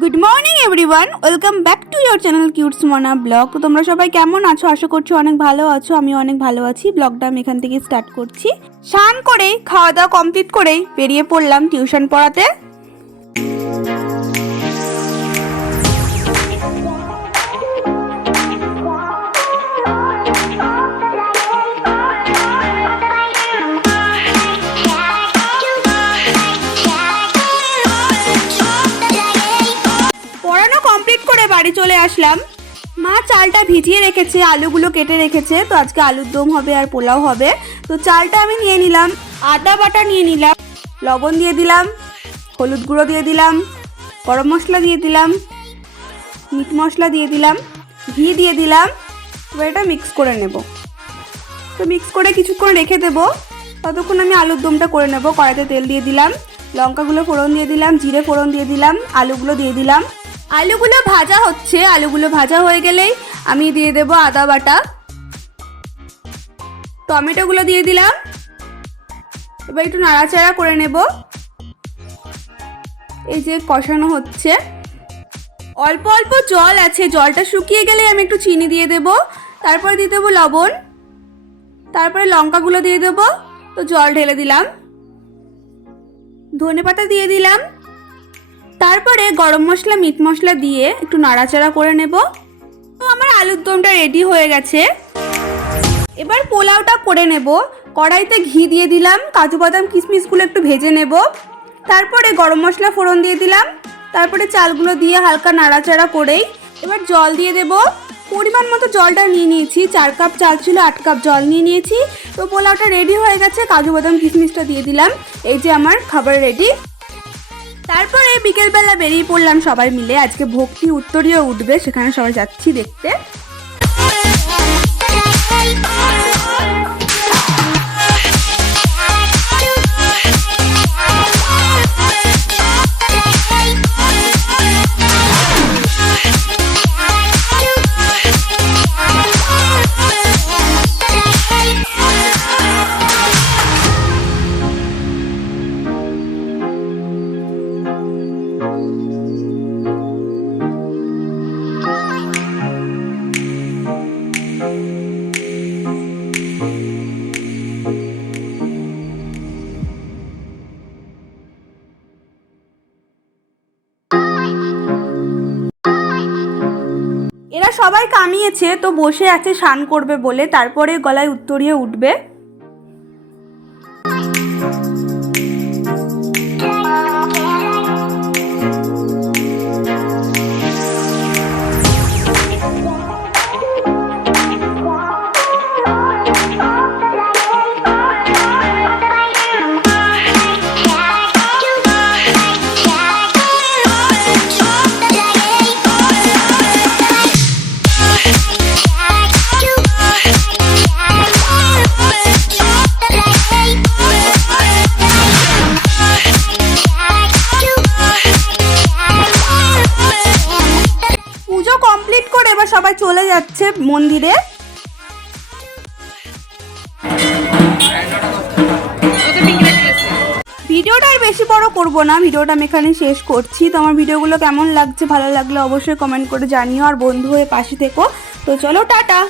Good morning everyone, welcome back to your channel cutes Mona vlog. তো তোমরা সবাই কেমন আছো? আশা করছি অনেক ভালো আছো। আমি অনেক ভালো আছি। ব্লগটা আমি এখান থেকে স্টার্ট করছি। স্নান করেই খাওয়া দাওয়া কমপ্লিট করেই বেরিয়ে পড়লাম টিউশন পড়াতে। কমপ্লিট করে বাড়ি চলে আসলাম। মা চালটা ভিজিয়ে রেখেছে, আলুগুলো কেটে রেখেছে। তো আজকে আলুর দম হবে আর পোলাও হবে। তো চালটা আমি নিয়ে নিলাম, আদা বাটা নিয়ে নিলাম, লবণ দিয়ে দিলাম, হলুদ গুঁড়ো দিয়ে দিলাম, গরম মশলা দিয়ে দিলাম, মিট মশলা দিয়ে দিলাম, ঘি দিয়ে দিলাম। এবার এটা মিক্স করে নেব। তো মিক্স করে কিছুক্ষণ রেখে দেবো। ততক্ষণ আমি আলুর দমটা করে নেব। কড়াইতে তেল দিয়ে দিলাম, লঙ্কাগুলো ফোড়ন দিয়ে দিলাম, জিরে ফোড়ন দিয়ে দিলাম, আলুগুলো দিয়ে দিলাম। আলুগুলো ভাজা হচ্ছে। আলুগুলো ভাজা হয়ে গেলেই আমি দিয়ে দেব আদা বাটা, টমেটোগুলো দিয়ে দিলাম। এবার একটু নাড়াচাড়া করে নেব। এই যে কষানো হচ্ছে, অল্প অল্প জল আছে। জলটা শুকিয়ে গেলেই আমি একটু চিনি দিয়ে দেব। তারপরে দিয়ে দেবো লবণ, তারপরে লঙ্কাগুলো দিয়ে দেব। তো জল ঢেলে দিলাম, ধনেপাতা দিয়ে দিলাম, তারপরে গরম মশলা মিট মশলা দিয়ে একটু নাড়াচাড়া করে নেব। তো আমার আলুর দমটা রেডি হয়ে গেছে। এবার পোলাওটা করে নেব। কড়াইতে ঘি দিয়ে দিলাম, কাজু বাদাম কিশমিশগুলো একটু ভেজে নেব। তারপরে গরম মশলা ফোড়ন দিয়ে দিলাম, তারপরে চালগুলো দিয়ে হালকা নাড়াচাড়া করেই এবার জল দিয়ে দেব। পরিমাণ মতো জলটা নিয়ে নিয়েছি। 4 কাপ চাল ছিল, 8 কাপ জল নিয়ে নিয়েছি। তো পোলাওটা রেডি হয়ে গেছে। কাজু বাদাম কিশমিশটা দিয়ে দিলাম। এই যে আমার খাবার রেডি। তারপরে বিকেলবেলা বেরিয়ে পড়লাম সবাই মিলে। আজকে ভক্তি উত্তরীয় উঠবে, সেখানে সবাই যাচ্ছি দেখতে। এরা সবাই কামিয়েছে, তো বসে আছে স্নান করবে বলে। তারপরে গলায় উত্তরীয় উঠবে। কমপ্লিট করে এবার সবাই চলে যাচ্ছে মন্দিরে। ভিডিওটা আর বেশি বড় করব না, ভিডিওটা আমি এখানে শেষ করছি। তো আমার ভিডিওগুলো কেমন লাগছে, ভালো লাগলে অবশ্যই কমেন্ট করে জানিও, আর বন্ধু হয়ে পাশে থেকো। তো চলো, টাটা।